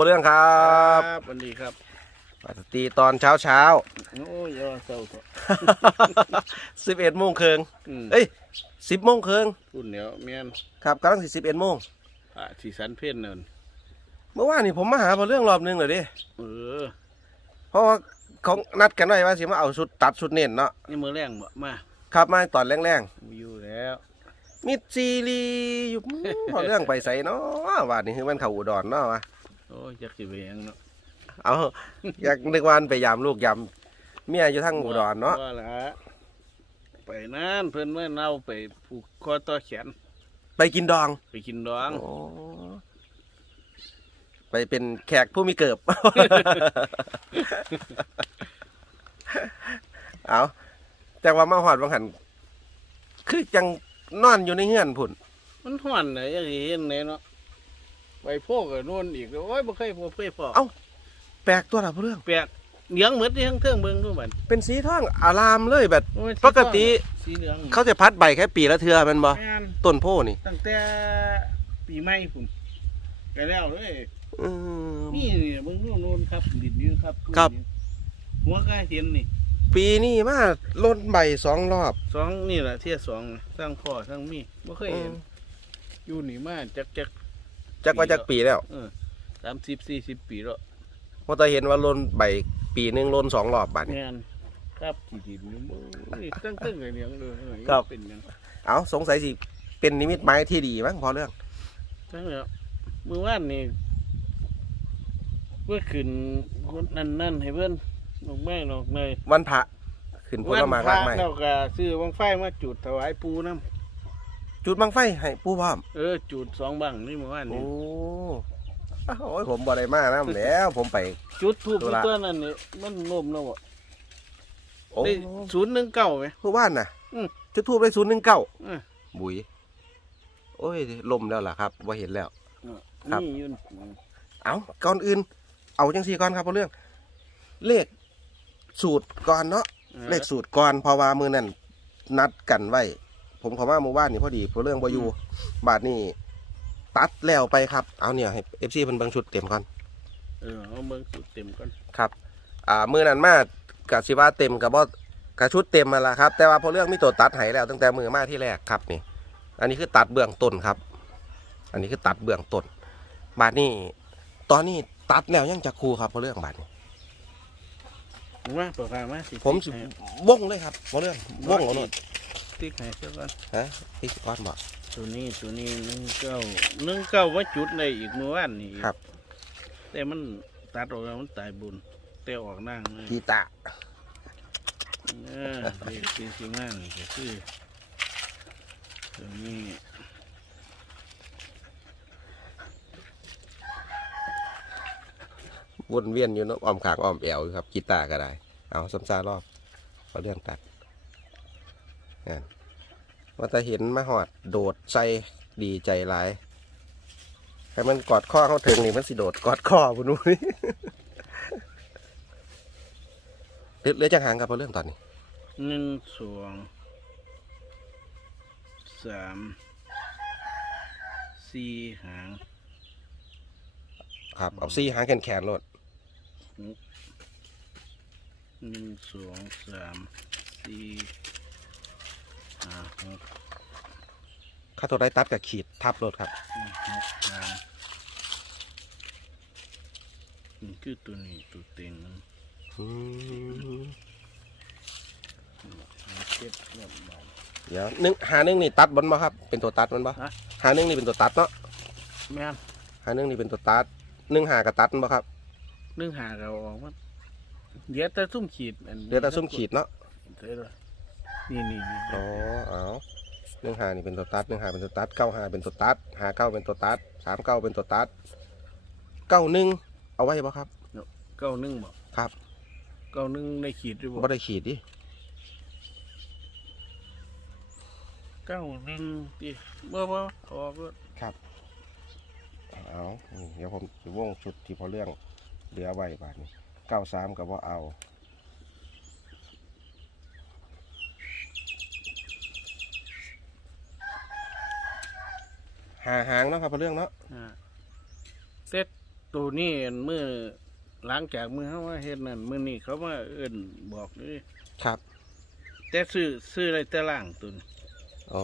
บ่เรื่องครับสวัสดีครับปกติตอนเช้าเช้าโอ้ยอยาเศร้าเถอะสิบเอ็ดโมงครึ่งอืมเอ้ยสิบโมงครึ่งพูดเดี๋ยวแม่นครับกำลังสิสิบเอ็ดโมงอะสีสันเพ่นเนินเมื่อวานนี่ผมมาหาบ่เรื่องรอบหนึงเลยดิเออเพราะว่าเขานัดกันไว้ว่าสิมาเอาชุดตัดชุดเน้นเนาะนี่มือแรงบ่มาครับมาตอนแรงอยู่แล้วๆมีซีรีส์อยู่พอเรื่องไปใส่เนาะว่านี่คือมันเข้าอุดรเนาะวะ โอ้ยจักสิไปหยังเนาะเอาอยากนึกวาอันไปยามลูกยามเมียอยู่ทั้งอุดรเนาะว่าละไปนั่นเพิ่นว่าเอาไปผูกคอต่อแขนไปกินดองไปกินดองโอ้ไปเป็นแขกผู้มีเกิบ เอาแต่ว่ามาหอดวังหันคือจังนอนอยู่ในเฮือนพุ่นมันห่อนเลยยังสิเห็นเลยเนาะ ไปพวกกับนู่นอีกโอ้ยบ่เคยบ่เคยพอเอ้า แปลกตัวละเรื่อง แปลกเหลืองเหมือนที่ทั้งเทิงเบิ่งดูบัดเป็นสีทองอารามเลยแบบ โอ้ยปกติ สีเหลืองเขาจะพัดใบแค่ปีละเทือแมันบ่แม่นต้นโพนี่ตั้งแต่ปีใหม่พุ่นไปแล้วเลย อืม นี่นี่เบิ่งนู่นนู่นครับดินอยู่ครับครับ หัวก็เห็นนี่ปีนี้มาล้นใบสองรอบสองนี่แหละเที่ยสองนะสร้างพ่อสร้างมีบ่เคยเห็นอยู่นี่มาจักจัก จักว่าจักปีแล้วเออสามสิบสี่สิบปีแล้วพอตาเห็นว่าล้นใบปีหนึงล้นสองรอบบัดนี้ งานครับที่ดินนี่มึงนี่ตั้งตึ้งเลยเนี่ยเออเออครับ เป็นหยังเอาสงสัยสิเป็นนิมิตหมายที่ดีมั้งพอเรื่อง ตั้งแล้วมือว่านนี่เพื่อขึ้นคนนั่นนั่นให้เพื่อนลงแม่ลงเนยวันพระขึ้นพุทธมากรากไม้เราก็ซื้อบังไฟมาจุดถวายปูน้ จุดบังไฟให้ปู่พร้อมำเออจุดสองบังนี่มือว่านโอ้นี่อ้าวโอ้ยผมบ่ได้มานะแล้ว ผมไป จุดทูบธุระตัวนั้นนี่มันล่มแล้วบ่โอ้ได้ศูนย์หนึ่งเก้าไหมผู้ว่านน่ะอืมจุดทูบได้ศูนย์หนึ่งเก้าเออบุยโอ้ยลมแล้วล่ะครับว่าเห็นแล้ว ครับ นี่อยืนเอาก่อนอื่น เอาจังสี่ก่อนครับพอเรื่อง เลขสูตรก่อนเนาะเลขสูตรก่อนเพราะว่ามือนั่นนัดกันไว้ ผมขอมาหมู่บ้านนี่พอดีพอเรื่องบอยู่บาทนี่ตัดแล้วไปครับ เอาเนี่ยให้เอฟซีเพิ่นเบิ่งชุดเต็มก่อนเออเอาเบิ่งสุดเต็มก่อนครับอ่ามือนั้นมากกับสิว่าเต็มกับบ่กับชุดเต็มมาละครับ แต่ว่าพอเรื่องมีตัวตัดให้แล้วตั้งแต่มือมาที่แรกครับนี่ อันนี้คือตัดเบื้องต้นครับ อันนี้คือตัดเบื้องต้น บาทนี่ตอนนี้ตัดแล้วยังจะครูครับพอเรื่องบาทนี้มาเปิดไฟมาสิผมสิให้วงเลยครับพอเรื่องวงเอาหน่อย ติ๊กให้เสียก่อนฮะพี่ก้อนบอก ตัวนี้ตัวนี้หนึ่งเก้าหนึ่งเก้าว่าจุดในอีกเมื่อวานนี่ครับ แต่มันตัดออกแล้วมันตายบุญแต่ออกนั่งเลยกีตาเออเด็กที่สิงานก็คือตัวนี้วนเวียนอยู่เนาะอ้อมขางอ้อมแอวอยู่ครับกีตาร์ก็ได้ เอาซ้ำซารอบพอเรื่องตัดนั่น ว่าแต่เห็นมาหอดโดดใส่ดีใจหลายให้มันกอดข้อเขาถึงนี่มันสิโดดกอดข้อบุนุ้ยเหลือเหลือจังหางกับพอเรื่องตอนนี้หนึ่งสองสามสี่หาง ครับเอาซี่หางแขนแขนๆโลดหนึ่งสองสามสี่ ห้าหกข้าตัวได้ตัดกับขีดทับโลดครับหกหางนี่คือตัวนี้ตัวเต็งมันอืมเจ็ดรอบบาทเดี๋ยวหนึ่งหาหนึ่งนี่ตัดบนบ่ครับ เป็นตัวตัดมันบ่ฮะ หาหนึ่งนี่เป็นตัวตัดเนาะแม่นหาหนึ่งนี่เป็นตัวตัดหนึ่งหากับตัดมันบ่ครับนึ่งหาเราออกมาเดี๋ยวแต่ซุ่มขีดนนี้เหลือแต่ซุ้มขีดเนาะ เดี๋ยวเลย นี่นี่นี่อ๋อเอาหนึ่งหานี่เป็นตัวตัดหนึ่งหาเป็นตัวตัดเก้าหาเป็นตัวตัดหาเก้าเป็นตัวตัดสามเก้าเป็นตัวตัดเก้าหนึ่งเอาไว้บ่ครับเก้าหนึ่งบอกครับเก้าหนึ่งในขีดด้วยบบ่ได้ขีดดิเก้าหนึ่งดิบ่บ่ออกก็เอานี่เดี๋ยวผมสิวงชุดที่พอเรื่องเหลือไว้บาทนี้เก้าสามก็บ่เอา หาหางเนาะครับพอเรื่องเนาะอ่าเสร็จตัวนี้เมื่อหลังจากมือเขาว่าเฮ็ดนั่นมือนี้เขามาเอิ้นบอกเลยครับแต่ซื้อซื้ออะไรแต่ล่างตัวนี้อ๋อ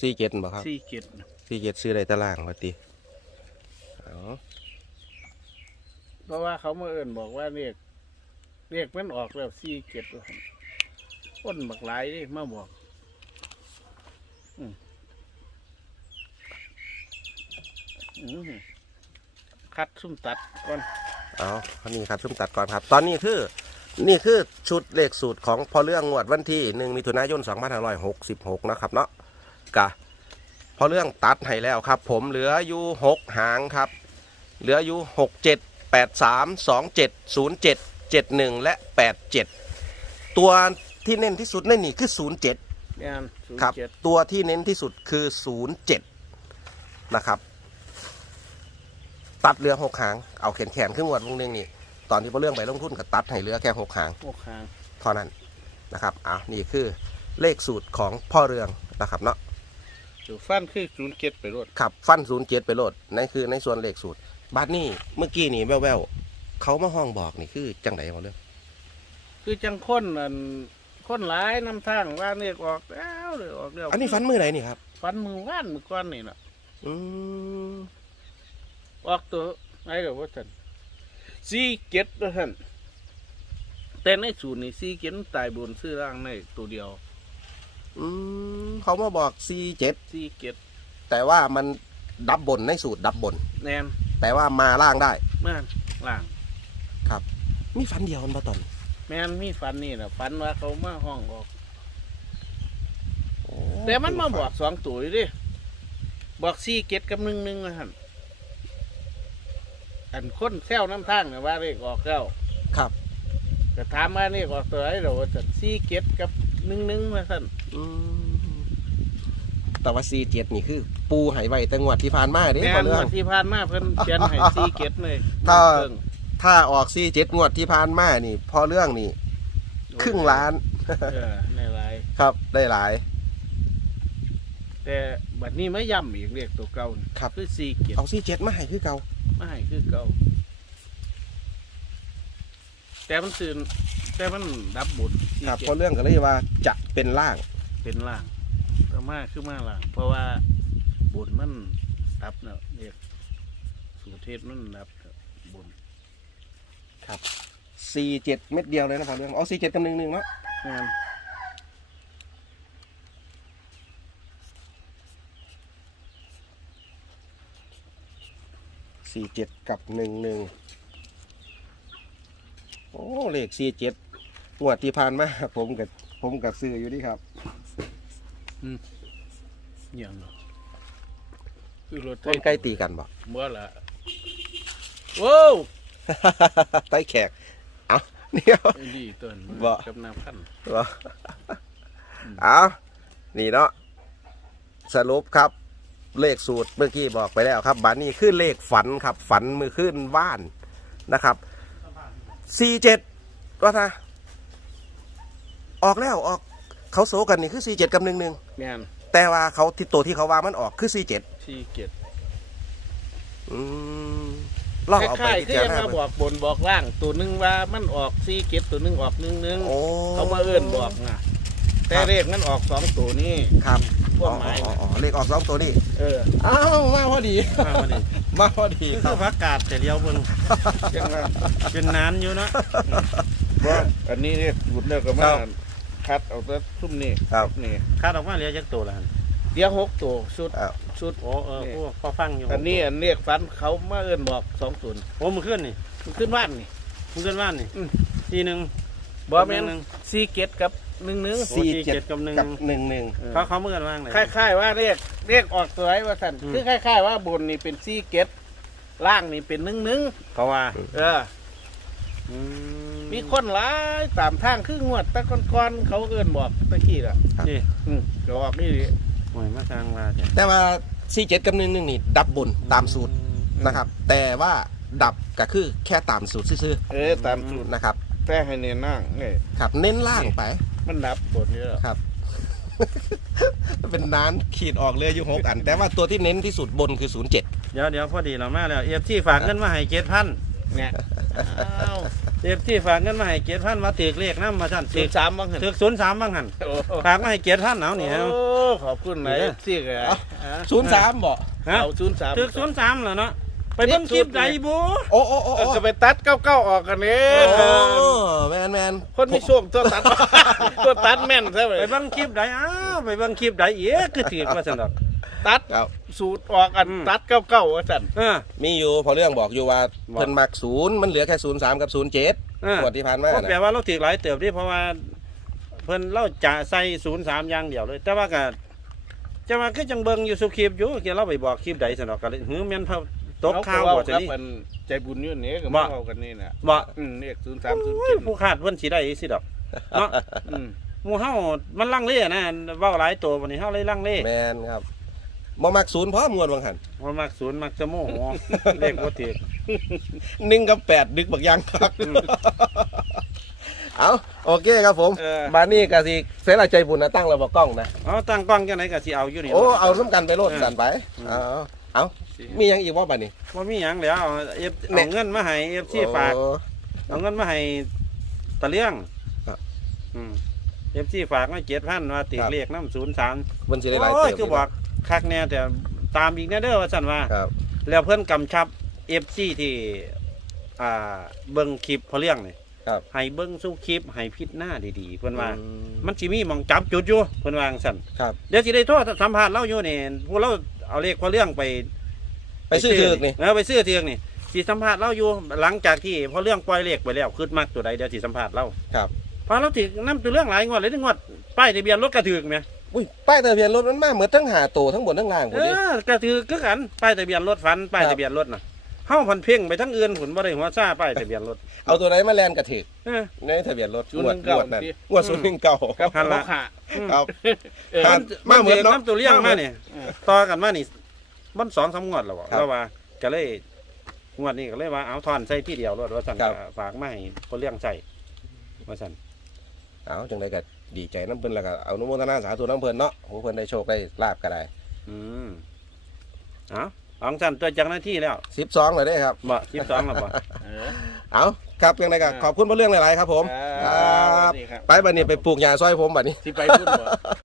สี่เจ็ดบ่ครับสี่เจ็ดสี่เจ็ดซื้อได้ตารางว่าติอ๋อเพราะว่าเขามาเอิ้นบอกว่าเรียกเรียกมันออกแล้วสี่เจ็ดว่าซั่นคนบักหลายนี่มาบอกอืมอืม คัดซุ่มตัดก่อนเอาอันนี้ครับซุ่มตัดก่อนครับ ตอนนี้คือ นี่คือชุดเลขสูตรของพอเรื่องงวดวันที่หนึ่งมิถุนายน2566นะครับเนาะกะพอเรื่องตัดให้แล้วครับ ผมเหลืออยู่หกหางครับ เหลืออยู่หกเจ็ดแปดสามสองเจ็ดศูนย์เจ็ดเจ็ดหนึ่งและแปดเจ็ดตัวที่เน้นที่สุดในนี่คือศูนย์เจ็ดงานศูนครับย์เจ็ดตัวที่เน้นที่สุดคือศูนย์เจ็ดนะครับ ตัดเหลือหกหางเอาแขนแขนขึ้นงวดวงหนึงนี่ตอนที่พอเรื่องไปลงทุนกับตัดให้เหลือแค่หกหางพวกคางเท่านั้นนะครับอะนี่คือเลขสูตรของพ่อเรืองนะครับเนาะอยู่ฟันคือศูนย์เจ็ดไปรถขับฟันศูนย์เจ็ดไปโหลดนั่นคือในส่วนเลขสูตรบัดนี้เมื่อกี้นี่แววๆเขามาห้องบอกนี่คือจังไดมาเรื่องคือจังค้นอันค้นหลายน้ำทางว่าเรียกออกแล้วเลยออกแล้วอันนี้ฟันมือไหนนี่ครับฟันมือว่านมือก้อนนี่นะอืม ออกตัวไหนเดี๋ยวว่าท่านสี่เจ็ดว่าท่านแต่ในสูตรนี่สี่เจ็ดตายบนซื้อร่างในตัวเดียวอืมเขามาบอกซีเจ็ดสี่เจ็ดแต่ว่ามันดับบนในสูตรดับบน แนนแต่ว่ามาล่างได้ มาล่างมีฟันเดียวมันปะตอนแม่นมีฟันนี่นะฟันว่าเขามาห้องออก แต่มันมาบอกสองตัวอยู่ดิบอกสี่เจ็ดกับหนึ่งหนึ่งว่าท่าน อันค้นแซวน้ำทางนะว่าเรียกออกแล้วครับก็ถามว่านี่ออกตัวไหนเดี๋ยวว่าจะสี่เจ็ดกับหนึ่งหนึ่งมาสั่นอืมแต่ว่าซีเจ็ดนี่คือ ปูไหไว้แต่งวดที่ผ่านมาเด้แม่พอนเรื่งอวงดที่ผ่านมาเพิ่นเขียนให้สี่เจ็ดเลยถ้าเบิ่งถ้าออกซีเจ็ดงวดที่ผ่านมานี่ พอเรื่องนี่ครึ่งล้านเออในหลายครับได้หลาย แต่บัดนี้ไม่ย่ำอีกเรียกตัวเก่านี่ครับ คือสี่เจ็ดเอาซีเจ็ดมาให้คือเก่า ไม่ให้คือเก่าแต่มันตื่นแต่มันดับบุญครับ47เพราะเรื่องก็เลยว่าจะเป็นล่างเป็นล่างก็มาคือมาล่าง เพราะว่าบุญมันดับเนาะเรียกสูตรเทศมันดับเนาะบุญซีเจ็ดเม็ดเดียวเลยนะพอเรื่องเอาซีเจ็ดกับหนึ่งหนึ่งเนาะแม่น สี่เจ็ดกับหนึ่งหนึ่งโอ้เลขสี่เจ็ดงวดที่ผ่านมาผมกับผมกับซื้ออยู่นี่ครับเยี่ยมเนาะคือรถไทต้ยนใกล้ตีกันบ่เมื่อละโว้วใต้แขกเอาเนี่ยไอ้ดีต้นบ่กับน้ำพันธุ์เหรอเอานี่เนาะสรุปครับ เลขสูตรเมื่อกี้บอกไปแล้วครับบันนี้คือเลขฝันครับ ฝันมือขึ้นว่านนะครับสี่เจ็ดว่าทะออกแล้วออกเขาโซกันนี่คือสี่เจ็ดกับหนึ่งหนึ่งแม่นแต่ว่าเขาที่ตัวที่เขาว่ามันออกคือสี่เจ็ดที่เก็ดอืมลองคเอาไปล้ายๆพิคือจารยังณามาเบิ่ง บอกบนบอกล่าง ตัวหนึงว่ามันออกสี่เก็ดตัวหนึงออกหนึ่งหนึ่งโอ้ เขามาเอื้อนบอกนะ แต่ครับเลขมันออกสองตัวนี้ครับพวกหมายอ๋อนะอ๋ออ๋อเลขออกสองตัวนี่เอออ้าวมาพอดี มาพอดีมาพอดีคคืรัอบ พักกาดแต่เลี้ยวเบิ่งจังว่าเป็นนานอยู่เนาะว่าอันนี้เนี่ยหยุดแล้วก็มาคัดเอาแต่ซุ่มนี่ครับ นี่คาดออกมาเหลือจักตัวละหั่นเดี๋ยวหกตัวชุดอ้าวชุด โอ้เออโอ้พอฟังอยู่อันนี้อันเรียกฟันเขามาเอื้อนบอกสองตัวโอ้มือขึ้นนี่มันขึ้นบ้านนี่มือขึ้นบ้านนี่อืม ทีหนึ่งบอแมนหนึ่งสี่เก็ดกับ หนึ่งหนึ่งโอ้สี่สี่เจ็ดเจ็ดกับหนึ่ง กับหนึ่งหนึ่งเขาเขาเมื่อกันว่างเลยคล้ายๆว่าเรียกเรียกออกตัวไอ้ว่าสันอืมคือคล้ายๆว่าบนนี่เป็นสี่เก็ดล่างนี่เป็นหนึ่งหนึ่งเขาว่า เอออืมีคนหลายตามทางคืองวดแตะก้อนๆเขาเอื้อนบอกตะกี้ล่ะนี่อืมก็ออกนี่ดิหวยมาทางว่าจ้ะแต่ว่าสี่เจ็ดกับหนึ่งหนึ่งนี่ ดับบนตามสูตรนะครับ แต่ว่าดับก็คือแค่ตามสูตรซื่อเออตามสูตรๆนะครับ แต่ให้เน้นนั่งนี่ครับ เน้นล่างไป มันดับบนนี่แหละครับ เป็นนานขีดออกเลยอยู่หกอัน แต่ว่าตัวที่เน้นที่สุดบนคือศูนย์เจ็ดเดี๋ยวเดี๋ยวพอดีเรามาแล้วเอฟซีฝากเงินมาให้เจ็ดพันเนี่ยอ้าวเอฟซีฝากเงินมาให้เจ็ดพันมาถือเลขน้ำมาสั่นศูถืนย์สามบ้างหันถือศูนย์สามบ้างหันโอ้โหฝากมาให้เจ็ดพันเอาเนี่ยโอ้ขอบคุณนายนี่เด้อซี่กันศูนย์สามบ่ฮะเอาศูนย์สามถือศูนย์สามเหรอเนาะ ไปเบิ่งคลิปใดบูโอ้โอ้โอ้เออโอ้ก็ไปตัดเก้าเก้าออกกันเองโอ้แมนแมนคนมีโชคตัวตัดตัวตัดแม่นใช่ไหมไปเบิ่งคลิปใดอ้าวไปเบิ่งคลิปใดเอ๊ะคือถือว่าสั่นดอกตัดครับสูตรออกกันอืมตัดเก้าเก้าว่าสันเออมีอยู่พอเรื่องบอกอยู่ว่าบอกเพิ่นมักศูนย์มันเหลือแค่ศูนย์สามกับศูนย์เจ็ดเอองวดที่ผ่านมาก็แปลนะว่าเราถือหลายเติบดิเพราะว่าเพิ่นเราจะใส่ศูนย์สามอย่างเดียวเลย แต่ว่าก็จะมาคือจังเบิงอยู่สุคลิปอยู่เกี่ยวเราไปบอกคลิปใดสนอกกันเลยหือแม่นเท่า ตกข่าวเขบ่ก็จะเว้านี่กับมันใจบุญอยู่นี่ก็บ่ มาเอากันนี่น่ะบ่อืมเนี่ยศูนย์สามศูนย์โอ้เจ็ยดผู้ขาดเพิ่นสิได้สิดอกเนาะอืมหมู่เฮามันลังเลนะเว้าหลายตัววันนี้เฮาเลยลังเลแมนครับบ่มักศูนย์เพราะมวลวังหันมันมักศูนย์มักจะโมโหเลขบ่ถือหนึ่งกับแปดดึกบักอยังครับเอาโอเคครับผมเออบานนี้ก็สิเสยหลายใจบุญนะตั้งระบบกล้องนะ เอาตั้งกล้องจังไดก็สิเอาอยู่นี่ โอ้เอาน้ำกันไปโลดเออกันไปอืมเอาเอา มีหยังอีกว่าบานนี้บ่มีหยังแล้วเอาเอฟเนี่เอายเงินมาให้ FC ฝากโอ้ เอาเงินมาให้ตะเลี้ยงครับอืมเอฟซีฝากมาเจ็ดพันว่าติดครับเลขน้ำศูนย์สามมันสิได้หลายโอ้ยเติบคือบอกคักแน่แต่ตามอีกแน่เด้อว่าสันว่า ครับ แล้วเพิ่นกำชับเอฟซีที่ อ่าเบิ่งคลิปพอเลี้ยงนี่ครับ ให้เบิ่งสู้คลิปให้พิจหน้าดีๆ เพิ่นว่า อืม มันสิมีหมองจับจุดอยู่เพิ่นว่าจังซั่นครับ เดี๋ยวสิได้โทษสัมภาษณ์เราอยู่นี่พวกเราเอาเลขพอเลี้ยงไป ไปซื้อถือกนี่ เออไปซื้อเทือกนี่สิสัมภาษณ์เราอยู่หลังจากที่พอเรื่องปล่อยเลขไปแล้วคืดมักตัวใดเดี๋ยวสิสัมภาษณ์เราครับ พอเราถือน้ำตัวเรื่องหลายงวดเลยที่งวดป้ายทะเบียนรถกระถือกไหมอุ้ยป้ายทะเบียนรถมันมาเหมือนทั้งหาโตวทั้งบนทั้งล่างหมเอดเลยอกระถือก็กันป้ายทะเบียนรถฟันป้ายครับทะเบียนรถน่ะเฮาพันเพ่งไปทั้งอื่นผลบ่ได้หัวซ่าป้ายทะเบียนรถเอาตัวไหนมาแลนกระถือเออ ในทะเบียนรถศูนย์งวดหนึ่งเก้างวดนั้นสิ งวดศูนย์หนึ่งเก้าครับ หันละหกห้าอืมครับเออครับมาเหมือนเนาะน้ำตัวเลี้ยงมาเนี่ยเออต่อกันมานี่ มันสองสามงวดแล้วบ่ครับแล้วว่าก็เลยงวดนี้ก็เลยว่าเอาทอนใส่ที่เดียวรถว่าสั่นครับ ก็ฝากมาให้คนเลี้ยงใส่ว่าสั่นเอาจังไดก็ดีใจน้ำเพิ่นแล้วก็เอาอนุโมทนาสาธุน้ำเพิ่นเนาะโอ้เพิ่นได้โชคได้ลาบก็ได้อืมเอาของสั่นตัวจากหน้าที่แล้วสิบสองเลยได้ครับ บ่สิบสองแล้วบ่ เออ เอาครับจังไดก็ขอบคุณพระเรื่องหลายๆครับผมครับครับ สวัสดีครับไปบัดนี้ไปปลูกหญ้าซอยผมบัดนี้ที่ไปพุ่นบ่